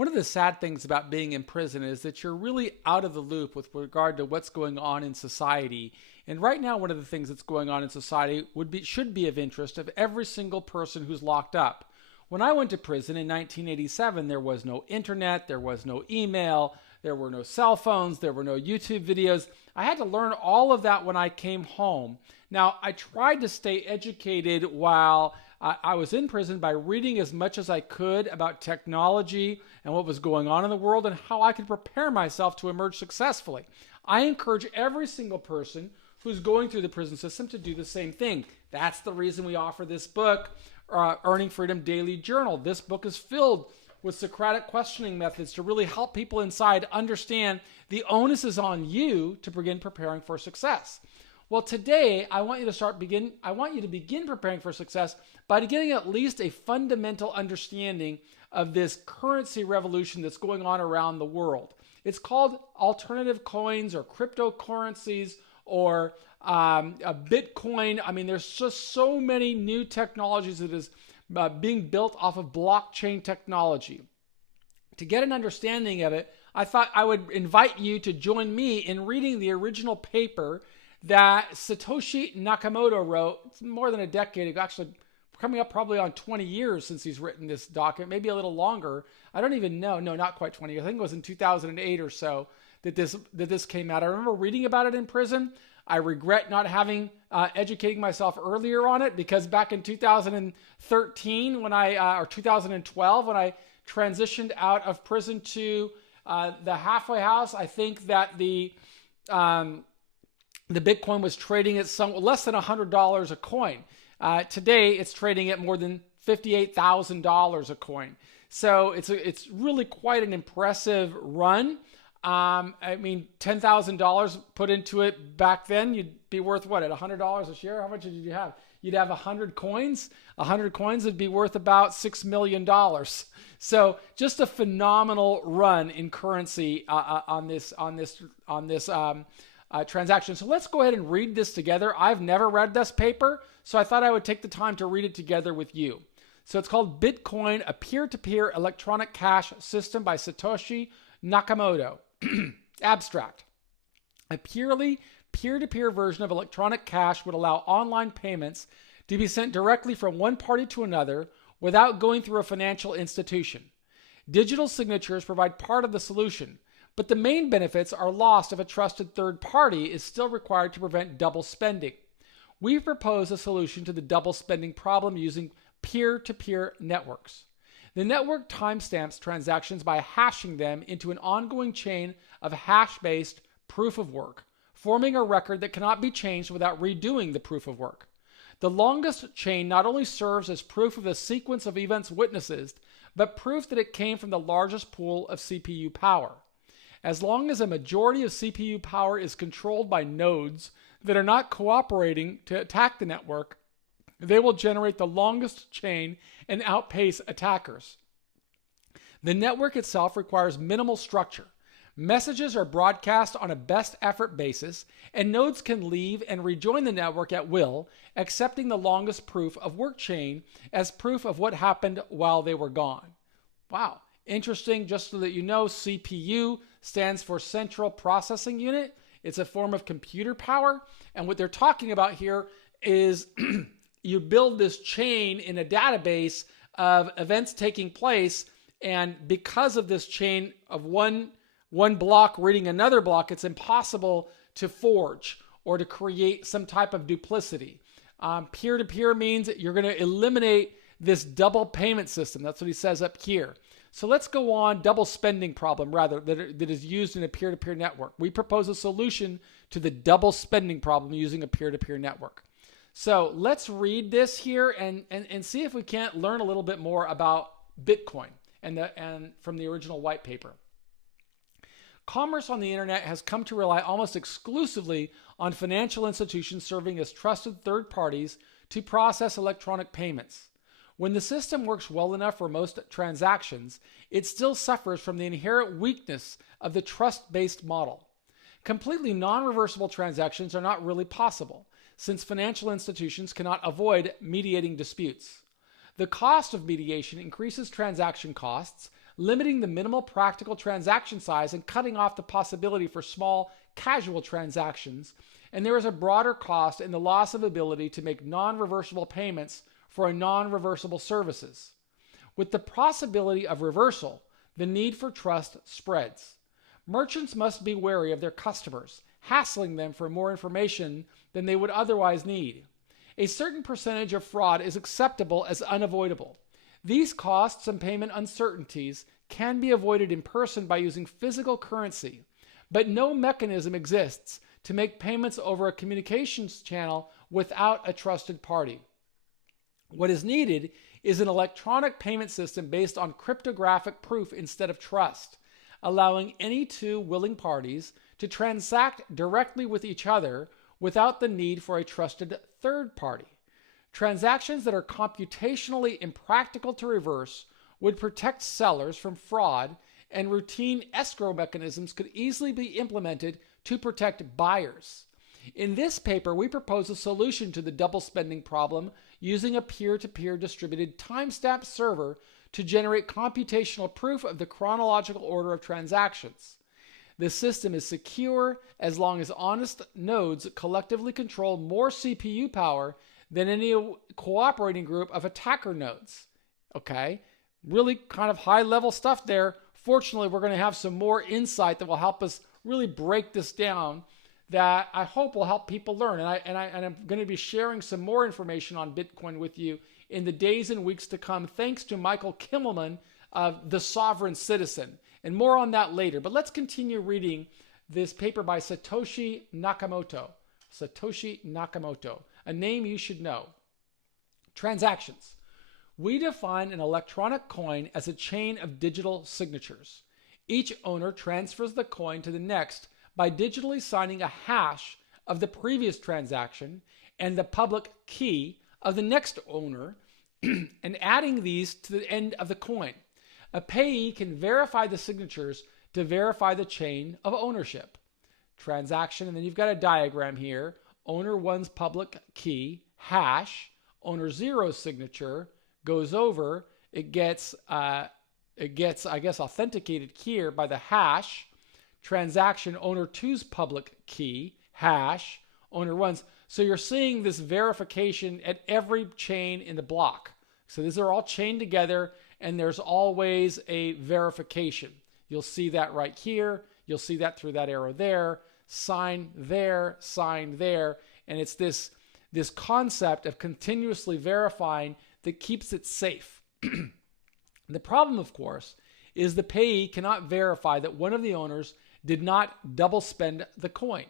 One of the sad things about being in prison is that you're really out of the loop with regard to what's going on in society. And right now, one of the things that's going on in society should be of interest of every single person who's locked up. When I went to prison in 1987, there was no internet, there was no email, there were no cell phones, there were no YouTube videos. I had to learn all of that when I came home. Now, I tried to stay educated while I was in prison by reading as much as I could about technology and what was going on in the world and how I could prepare myself to emerge successfully. I encourage every single person who's going through the prison system to do the same thing. That's the reason we offer this book, Earning Freedom Daily Journal. This book is filled with Socratic questioning methods to really help people inside understand the onus is on you to begin preparing for success. Well, today I want you to begin preparing for success by getting at least a fundamental understanding of this currency revolution that's going on around the world. It's called alternative coins or cryptocurrencies or a Bitcoin. I mean, there's just so many new technologies that is being built off of blockchain technology. To get an understanding of it, I thought I would invite you to join me in reading the original paper that Satoshi Nakamoto wrote more than a decade ago, actually coming up probably on 20 years since he's written this document, maybe a little longer. I don't even know. No, not quite 20 years. I think it was in 2008 or so that this came out. I remember reading about it in prison. I regret not having educating myself earlier on it, because back in 2013 or 2012 when I transitioned out of prison to the halfway house, I think that the Bitcoin was trading at less than $100 a coin. Today, it's trading at more than $58,000 a coin. So it's really quite an impressive run. I mean, $10,000 put into it back then, you'd be worth what, at $100 a share? How much did you have? You'd have 100 coins. 100 coins would be worth about $6 million. So just a phenomenal run in currency on this transaction. So let's go ahead and read this together. I've never read this paper, so I thought I would take the time to read it together with you. So it's called Bitcoin, a peer-to-peer electronic cash system by Satoshi Nakamoto. Abstract. A purely peer-to-peer version of electronic cash would allow online payments to be sent directly from one party to another without going through a financial institution. Digital signatures provide part of the solution, but the main benefits are lost if a trusted third party is still required to prevent double spending. We propose a solution to the double spending problem using peer-to-peer networks. The network timestamps transactions by hashing them into an ongoing chain of hash-based proof of work, forming a record that cannot be changed without redoing the proof of work. The longest chain not only serves as proof of the sequence of events witnessed, but proof that it came from the largest pool of CPU power. As long as a majority of CPU power is controlled by nodes that are not cooperating to attack the network, they will generate the longest chain and outpace attackers. The network itself requires minimal structure. Messages are broadcast on a best effort basis, and nodes can leave and rejoin the network at will, accepting the longest proof of work chain as proof of what happened while they were gone. Wow, interesting. Just so that you know, CPU stands for Central Processing Unit. It's a form of computer power, and what they're talking about here is you build this chain in a database of events taking place, and because of this chain of one block reading another block, it's impossible to forge or to create some type of duplicity. Peer-to-peer means that you're going to eliminate this double payment system. That's what he says up here. So let's go on. Double spending problem, rather, that is used in a peer-to-peer network. We propose a solution to the double spending problem using a peer-to-peer network. So let's read this here and see if we can't learn a little bit more about Bitcoin and from the original white paper. Commerce on the internet has come to rely almost exclusively on financial institutions serving as trusted third parties to process electronic payments. When the system works well enough for most transactions, it still suffers from the inherent weakness of the trust-based model. Completely non-reversible transactions are not really possible, since financial institutions cannot avoid mediating disputes. The cost of mediation increases transaction costs, limiting the minimal practical transaction size and cutting off the possibility for small, casual transactions. And there is a broader cost in the loss of ability to make non-reversible payments for non-reversible services. With the possibility of reversal, the need for trust spreads. Merchants must be wary of their customers, hassling them for more information than they would otherwise need. A certain percentage of fraud is acceptable as unavoidable. These costs and payment uncertainties can be avoided in person by using physical currency, but no mechanism exists to make payments over a communications channel without a trusted party. What is needed is an electronic payment system based on cryptographic proof instead of trust, allowing any two willing parties to transact directly with each other without the need for a trusted third party. Transactions that are computationally impractical to reverse would protect sellers from fraud, and routine escrow mechanisms could easily be implemented to protect buyers. In this paper, we propose a solution to the double spending problem using a peer-to-peer distributed timestamp server to generate computational proof of the chronological order of transactions. This system is secure as long as honest nodes collectively control more CPU power than any cooperating group of attacker nodes. Okay, really kind of high-level stuff there. Fortunately, we're going to have some more insight that will help us really break this down, that I hope will help people learn. And I'm going to be sharing some more information on Bitcoin with you in the days and weeks to come, thanks to Michael Kimmelman of The Sovereign Citizen. And more on that later. But let's continue reading this paper by Satoshi Nakamoto. Satoshi Nakamoto, a name you should know. Transactions. We define an electronic coin as a chain of digital signatures. Each owner transfers the coin to the next by digitally signing a hash of the previous transaction and the public key of the next owner and adding these to the end of the coin. A payee can verify the signatures to verify the chain of ownership. Transaction, and then you've got a diagram here. Owner 1's public key, hash, owner 0's signature, goes over, it gets, I guess, authenticated here by the hash. Transaction, owner 2's public key, hash, owner 1's. So you're seeing this verification at every chain in the block. So these are all chained together, and there's always a verification. You'll see that right here. You'll see that through that arrow there, sign there, and it's this concept of continuously verifying that keeps it safe. The problem, of course, is the payee cannot verify that one of the owners did not double spend the coin.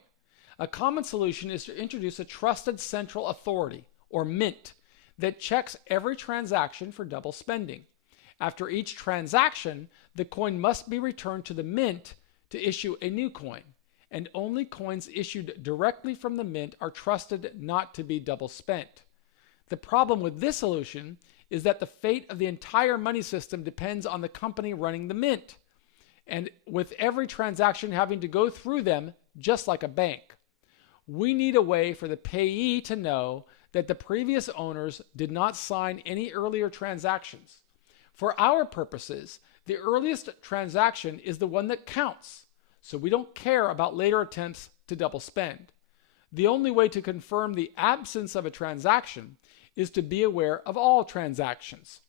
A common solution is to introduce a trusted central authority, or mint, that checks every transaction for double spending. After each transaction, the coin must be returned to the mint to issue a new coin, and only coins issued directly from the mint are trusted not to be double spent. The problem with this solution is that the fate of the entire money system depends on the company running the mint, and with every transaction having to go through them just like a bank. We need a way for the payee to know that the previous owners did not sign any earlier transactions. For our purposes, the earliest transaction is the one that counts, so we don't care about later attempts to double spend. The only way to confirm the absence of a transaction is to be aware of all transactions.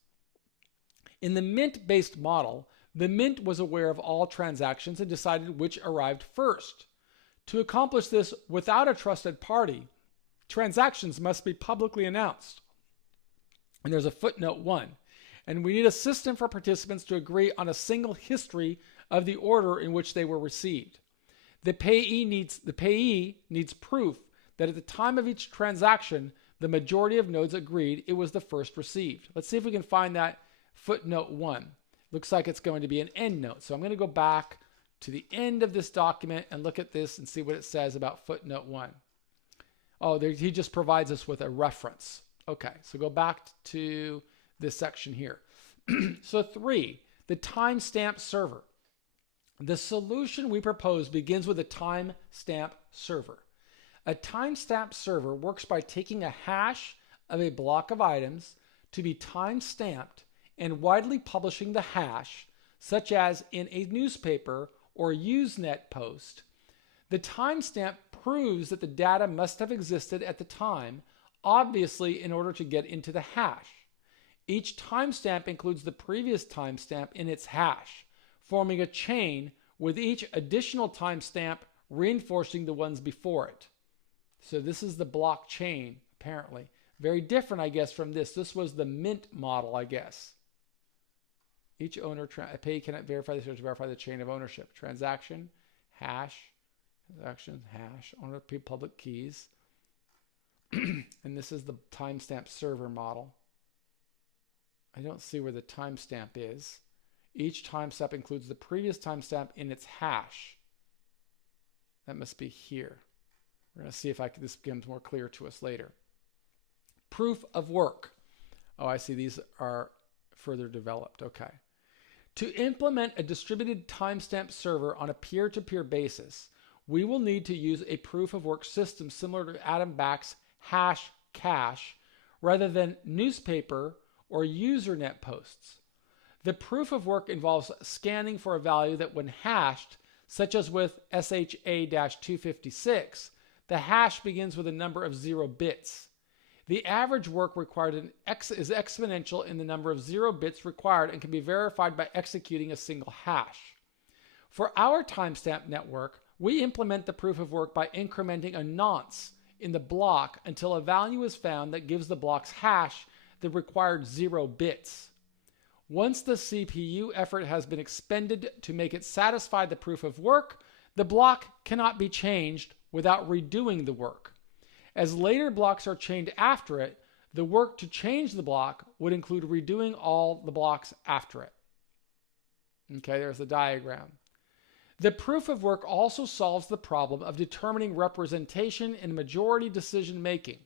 In the mint-based model, the mint was aware of all transactions and decided which arrived first. To accomplish this without a trusted party, transactions must be publicly announced. And there's a footnote 1. And we need a system for participants to agree on a single history of the order in which they were received. The payee needs proof that at the time of each transaction, the majority of nodes agreed it was the first received. Let's see if we can find that footnote 1. Looks like it's going to be an end note. So I'm going to go back to the end of this document and look at this and see what it says about footnote 1. Oh, he just provides us with a reference. Okay, so go back to this section here. So 3, the timestamp server. The solution we propose begins with a timestamp server. A timestamp server works by taking a hash of a block of items to be time-stamped and widely publishing the hash such as in a newspaper or Usenet post. The timestamp proves that the data must have existed at the time, obviously in order to get into the hash. Each timestamp includes the previous timestamp in its hash, forming a chain with each additional timestamp reinforcing the ones before it. So this is the blockchain, apparently. Very different, I guess, from this. This was the mint model, I guess. Each owner pay cannot verify the to verify the chain of ownership. Transaction, hash, transaction, hash, owner public keys. And this is the timestamp server model. I don't see where the timestamp is. Each timestamp includes the previous timestamp in its hash. That must be here. We're going to see if this becomes more clear to us later. Proof of work. Oh, I see these are further developed. Okay. To implement a distributed timestamp server on a peer-to-peer basis, we will need to use a proof of work system similar to Adam Back's hash cache rather than newspaper or Usenet posts. The proof of work involves scanning for a value that when hashed, such as with SHA-256, the hash begins with a number of 0 bits. The average work required is exponential in the number of 0 bits required and can be verified by executing a single hash. For our timestamp network, we implement the proof of work by incrementing a nonce in the block until a value is found that gives the block's hash the required 0 bits. Once the CPU effort has been expended to make it satisfy the proof of work, the block cannot be changed without redoing the work. As later blocks are chained after it, the work to change the block would include redoing all the blocks after it. Okay, there's the diagram. The proof of work also solves the problem of determining representation in majority decision making.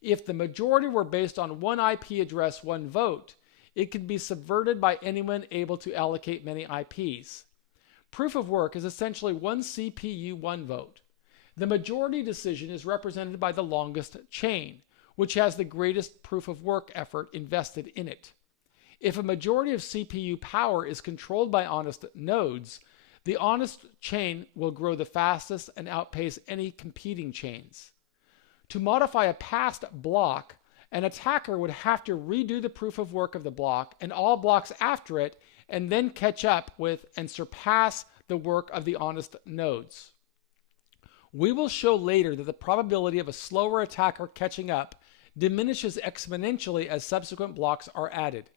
If the majority were based on one IP address, one vote, it could be subverted by anyone able to allocate many IPs. Proof of work is essentially one CPU, one vote. The majority decision is represented by the longest chain, which has the greatest proof of work effort invested in it. If a majority of CPU power is controlled by honest nodes, the honest chain will grow the fastest and outpace any competing chains. To modify a past block, an attacker would have to redo the proof of work of the block and all blocks after it, and then catch up with and surpass the work of the honest nodes. We will show later that the probability of a slower attacker catching up diminishes exponentially as subsequent blocks are added.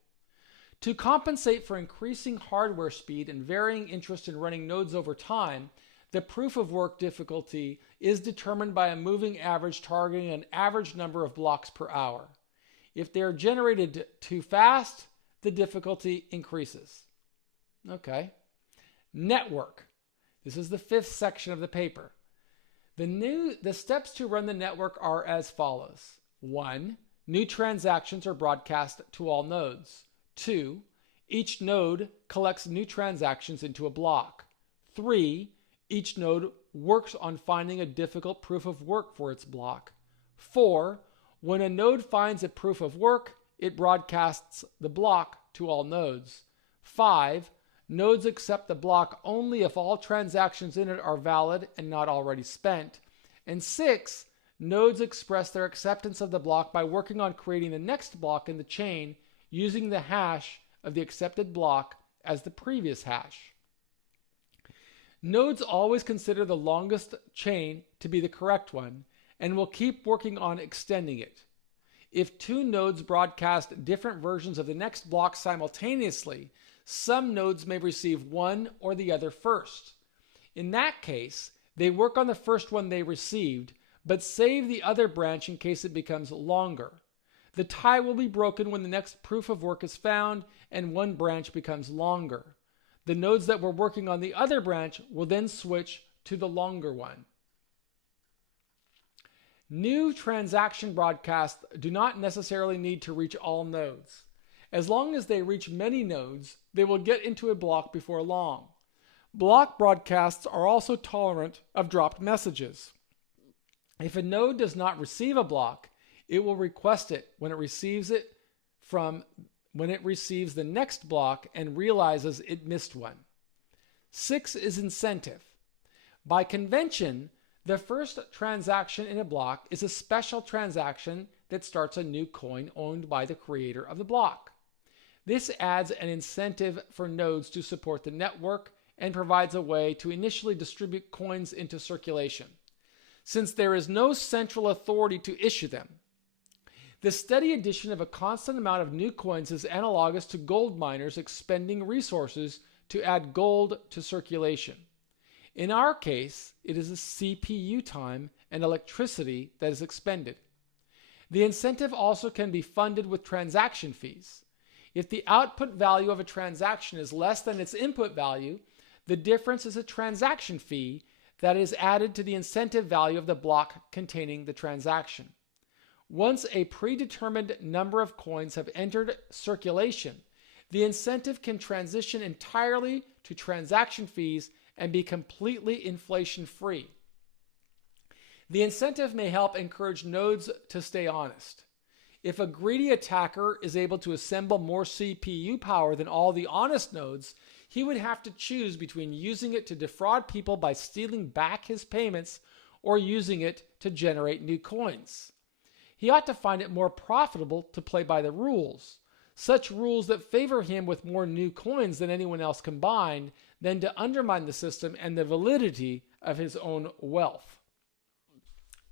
To compensate for increasing hardware speed and varying interest in running nodes over time, the proof of work difficulty is determined by a moving average targeting an average number of blocks per hour. If they are generated too fast, the difficulty increases. Okay. Network. This is the 5th section of the paper. The steps to run the network are as follows. 1. New transactions are broadcast to all nodes. 2. Each node collects new transactions into a block. 3. Each node works on finding a difficult proof of work for its block. 4. When a node finds a proof of work, it broadcasts the block to all nodes. 5. Nodes accept the block only if all transactions in it are valid and not already spent. And 6. Nodes express their acceptance of the block by working on creating the next block in the chain using the hash of the accepted block as the previous hash. Nodes always consider the longest chain to be the correct one and will keep working on extending it. If 2 nodes broadcast different versions of the next block simultaneously, some nodes may receive one or the other first. In that case, they work on the first one they received, but save the other branch in case it becomes longer. The tie will be broken when the next proof of work is found and one branch becomes longer. The nodes that were working on the other branch will then switch to the longer one. New transaction broadcasts do not necessarily need to reach all nodes. As long as they reach many nodes, they will get into a block before long. Block broadcasts are also tolerant of dropped messages. If a node does not receive a block, it will request it when it receives it from when it receives the next block and realizes it missed one. 6 is incentive. By convention, the first transaction in a block is a special transaction that starts a new coin owned by the creator of the block. This adds an incentive for nodes to support the network and provides a way to initially distribute coins into circulation, since there is no central authority to issue them. The steady addition of a constant amount of new coins is analogous to gold miners expending resources to add gold to circulation. In our case, it is a CPU time and electricity that is expended. The incentive also can be funded with transaction fees. If the output value of a transaction is less than its input value, the difference is a transaction fee that is added to the incentive value of the block containing the transaction. Once a predetermined number of coins have entered circulation, the incentive can transition entirely to transaction fees and be completely inflation-free. The incentive may help encourage nodes to stay honest. If a greedy attacker is able to assemble more CPU power than all the honest nodes, he would have to choose between using it to defraud people by stealing back his payments or using it to generate new coins. He ought to find it more profitable to play by the rules, such rules that favor him with more new coins than anyone else combined, than to undermine the system and the validity of his own wealth.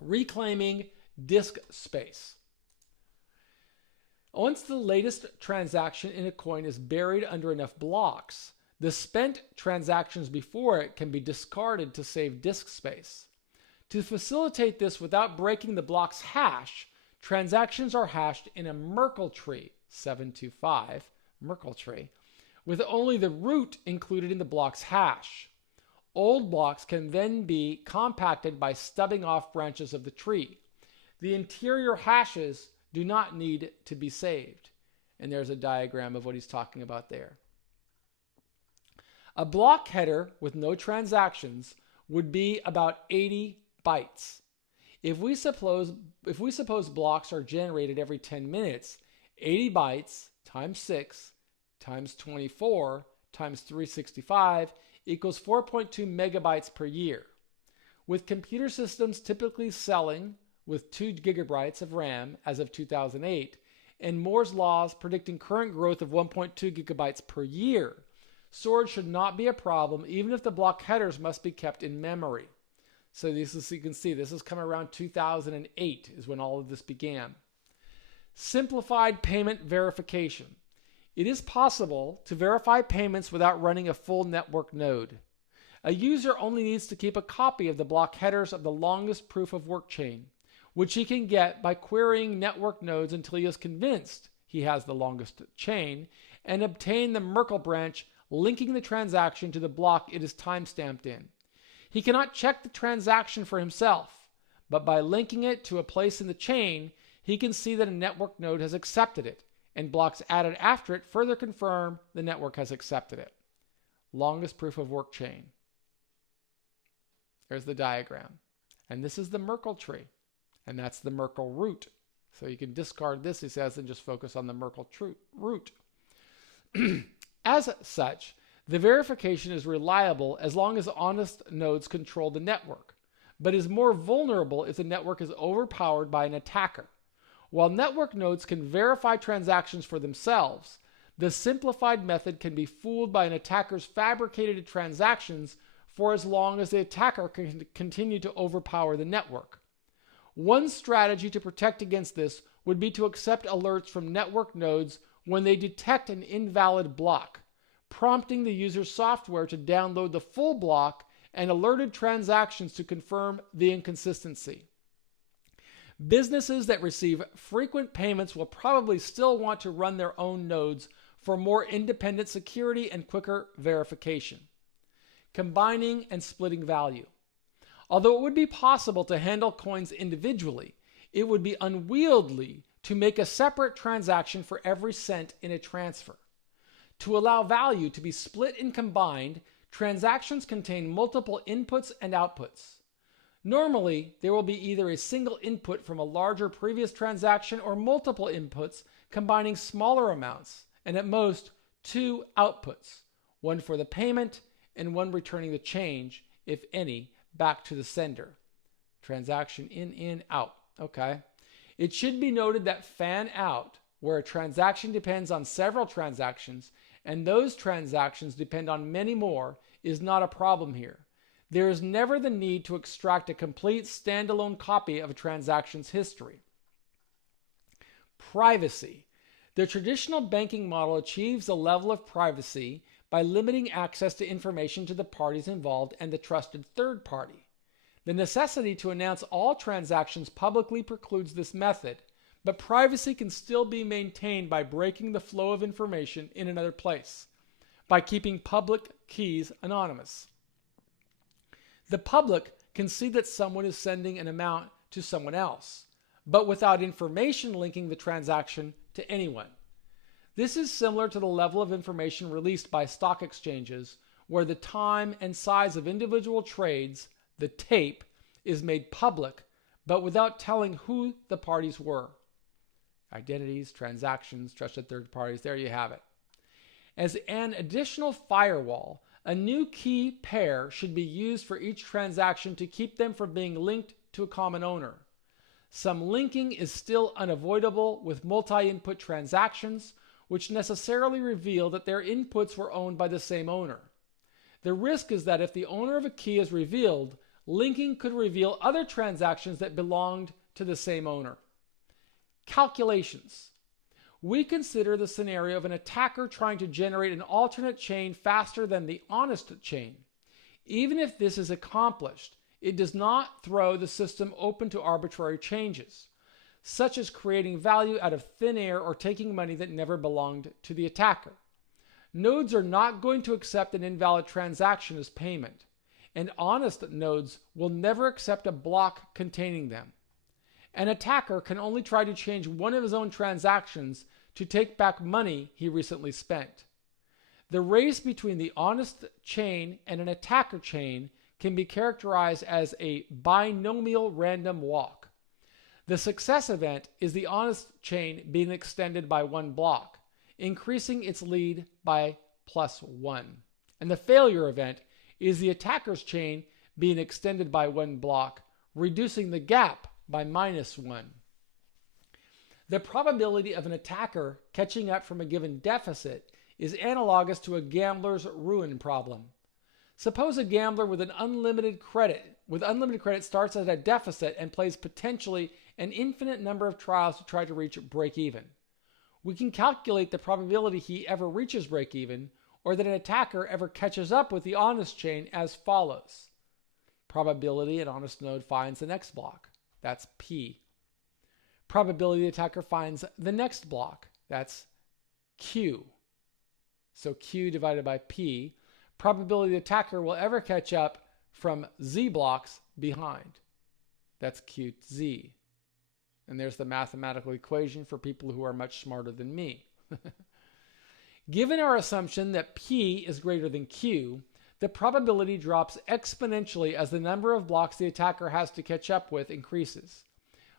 Reclaiming disk space. Once the latest transaction in a coin is buried under enough blocks, the spent transactions before it can be discarded to save disk space. To facilitate this without breaking the block's hash, transactions are hashed in a Merkle tree, 725 Merkle tree, with only the root included in the block's hash. Old blocks can then be compacted by stubbing off branches of the tree. The interior hashes do not need to be saved. And there's a diagram of what he's talking about there. A block header with no transactions would be about 80 bytes. If we suppose blocks are generated every 10 minutes, 80 bytes times 6 times 24 times 365 equals 4.2 megabytes per year. With computer systems typically selling with 2 gigabytes of RAM as of 2008, and Moore's laws predicting current growth of 1.2 gigabytes per year, storage should not be a problem even if the block headers must be kept in memory. So this is, you can see, this is coming around 2008 is when all of this began. Simplified payment verification. It is possible to verify payments without running a full network node. A user only needs to keep a copy of the block headers of the longest proof of work chain, which he can get by querying network nodes until he is convinced he has the longest chain, and obtain the Merkle branch linking the transaction to the block it is timestamped in. He cannot check the transaction for himself, but by linking it to a place in the chain, he can see that a network node has accepted it, and blocks added after it further confirm the network has accepted it. Longest proof of work chain. There's the diagram. And this is the Merkle tree. And that's the Merkle root. So you can discard this, he says, and just focus on the Merkle root. As such, the verification is reliable as long as honest nodes control the network, but is more vulnerable if the network is overpowered by an attacker. While network nodes can verify transactions for themselves, the simplified method can be fooled by an attacker's fabricated transactions for as long as the attacker can continue to overpower the network. One strategy to protect against this would be to accept alerts from network nodes when they detect an invalid block, prompting the user's software to download the full block and alerted transactions to confirm the inconsistency. Businesses that receive frequent payments will probably still want to run their own nodes for more independent security and quicker verification. Combining and splitting value. Although it would be possible to handle coins individually, it would be unwieldy to make a separate transaction for every cent in a transfer. To allow value to be split and combined, transactions contain multiple inputs and outputs. Normally, there will be either a single input from a larger previous transaction or multiple inputs combining smaller amounts, and at most 2 outputs, one for the payment and one returning the change, if any, back to the sender. Transaction in, out. Okay. It should be noted that fan out, where a transaction depends on several transactions and those transactions depend on many more, is not a problem here. There is never the need to extract a complete standalone copy of a transaction's history. Privacy. The traditional banking model achieves a level of privacy by limiting access to information to the parties involved and the trusted third party. The necessity to announce all transactions publicly precludes this method, but privacy can still be maintained by breaking the flow of information in another place, by keeping public keys anonymous. The public can see that someone is sending an amount to someone else, but without information linking the transaction to anyone. This is similar to the level of information released by stock exchanges, where the time and size of individual trades, the tape, is made public, but without telling who the parties were. Identities, transactions, trusted third parties, there you have it. As an additional firewall, a new key pair should be used for each transaction to keep them from being linked to a common owner. Some linking is still unavoidable with multi-input transactions, which necessarily reveal that their inputs were owned by the same owner. The risk is that if the owner of a key is revealed, linking could reveal other transactions that belonged to the same owner. Calculations. We consider the scenario of an attacker trying to generate an alternate chain faster than the honest chain. Even if this is accomplished, it does not throw the system open to arbitrary changes, such as creating value out of thin air or taking money that never belonged to the attacker. Nodes are not going to accept an invalid transaction as payment, and honest nodes will never accept a block containing them. An attacker can only try to change one of his own transactions to take back money he recently spent. The race between the honest chain and an attacker chain can be characterized as a binomial random walk. The success event is the honest chain being extended by 1 block, increasing its lead by +1. And the failure event is the attacker's chain being extended by 1 block, reducing the gap by -1. The probability of an attacker catching up from a given deficit is analogous to a gambler's ruin problem. Suppose a gambler with unlimited credit starts at a deficit and plays potentially an infinite number of trials to try to reach break even. We can calculate the probability he ever reaches break even, or that an attacker ever catches up with the honest chain, as follows. Probability an honest node finds the next block. That's P. Probability the attacker finds the next block. That's Q. So Q divided by P. Probability the attacker will ever catch up from Z blocks behind. That's QZ. And there's the mathematical equation for people who are much smarter than me. Given our assumption that P is greater than Q, the probability drops exponentially as the number of blocks the attacker has to catch up with increases.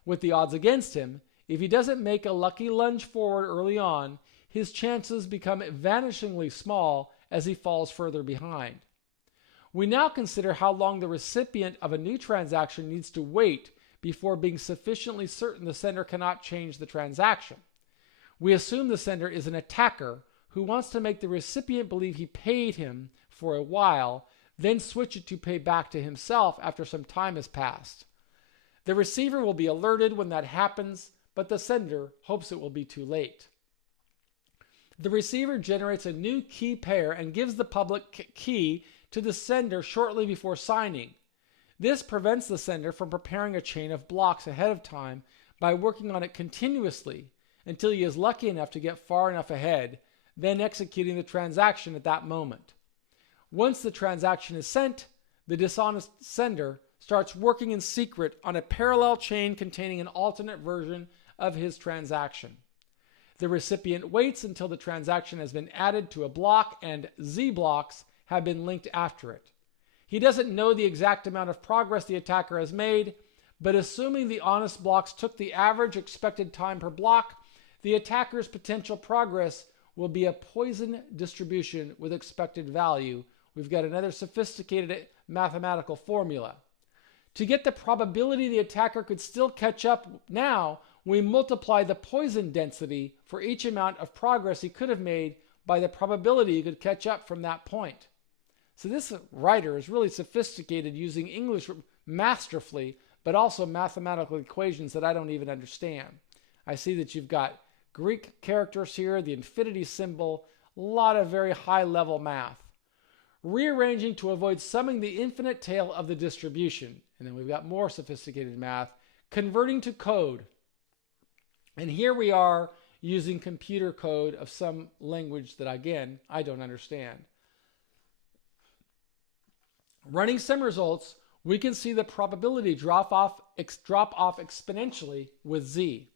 With the odds against him, if he doesn't make a lucky lunge forward early on, his chances become vanishingly small as he falls further behind. We now consider how long the recipient of a new transaction needs to wait before being sufficiently certain the sender cannot change the transaction. We assume the sender is an attacker who wants to make the recipient believe he paid him for a while, then switch it to pay back to himself after some time has passed. The receiver will be alerted when that happens, but the sender hopes it will be too late. The receiver generates a new key pair and gives the public key to the sender shortly before signing. This prevents the sender from preparing a chain of blocks ahead of time by working on it continuously until he is lucky enough to get far enough ahead, then executing the transaction at that moment. Once the transaction is sent, the dishonest sender starts working in secret on a parallel chain containing an alternate version of his transaction. The recipient waits until the transaction has been added to a block and Z blocks have been linked after it. He doesn't know the exact amount of progress the attacker has made, but assuming the honest blocks took the average expected time per block, the attacker's potential progress will be a Poisson distribution with expected value. We've got another sophisticated mathematical formula. To get the probability the attacker could still catch up now, we multiply the Poisson density for each amount of progress he could have made by the probability he could catch up from that point. So this writer is really sophisticated, using English masterfully, but also mathematical equations that I don't even understand. I see that you've got Greek characters here, the infinity symbol, a lot of very high-level math. Rearranging to avoid summing the infinite tail of the distribution. And then we've got more sophisticated math. Converting to code. And here we are using computer code of some language that, again, I don't understand. Running some results, we can see the probability drop off exponentially with z.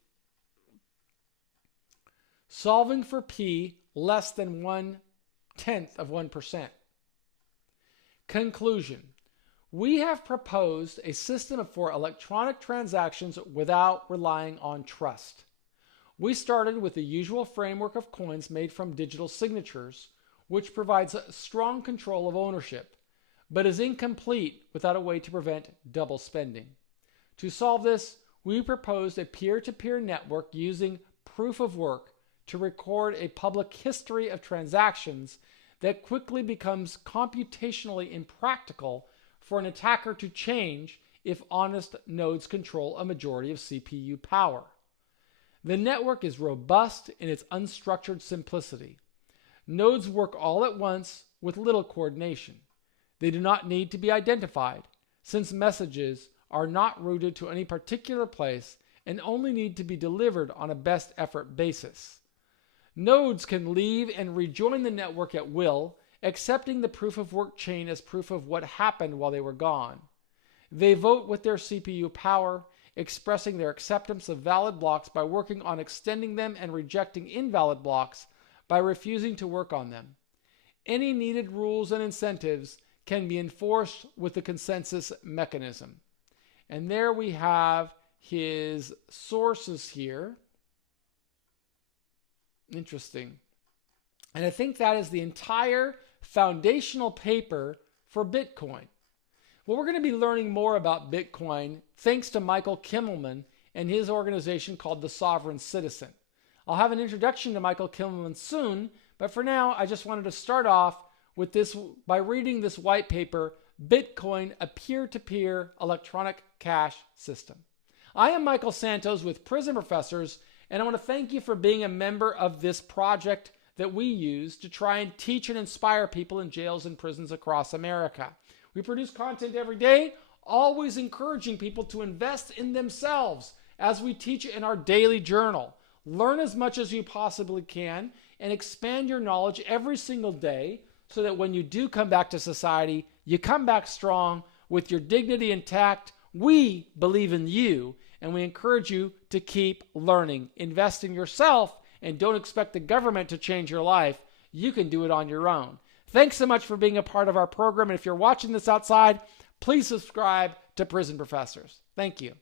Solving for p less than 1/10 of 1%. Conclusion. We have proposed a system for electronic transactions without relying on trust. We started with the usual framework of coins made from digital signatures, which provides strong control of ownership, but is incomplete without a way to prevent double spending. To solve this, we proposed a peer-to-peer network using proof of work to record a public history of transactions that quickly becomes computationally impractical for an attacker to change if honest nodes control a majority of CPU power. The network is robust in its unstructured simplicity. Nodes work all at once with little coordination. They do not need to be identified, since messages are not routed to any particular place and only need to be delivered on a best effort basis. Nodes can leave and rejoin the network at will, accepting the proof of work chain as proof of what happened while they were gone. They vote with their CPU power, expressing their acceptance of valid blocks by working on extending them and rejecting invalid blocks by refusing to work on them. Any needed rules and incentives can be enforced with the consensus mechanism. And there we have his sources here. Interesting. And I think that is the entire foundational paper for Bitcoin. Well, we're going to be learning more about Bitcoin thanks to Michael Kimmelman and his organization called the Sovereign Citizen. I'll have an introduction to Michael Kimmelman soon, but for now, I just wanted to start off with this by reading this white paper, Bitcoin, a peer-to-peer electronic cash system. I am Michael Santos with Prison Professors, and I want to thank you for being a member of this project that we use to try and teach and inspire people in jails and prisons across America. We produce content every day, always encouraging people to invest in themselves as we teach in our daily journal. Learn as much as you possibly can and expand your knowledge every single day so that when you do come back to society, you come back strong with your dignity intact. We believe in you, and we encourage you to keep learning. Invest in yourself, and don't expect the government to change your life. You can do it on your own. Thanks so much for being a part of our program, and if you're watching this outside, please subscribe to Prison Professors. Thank you.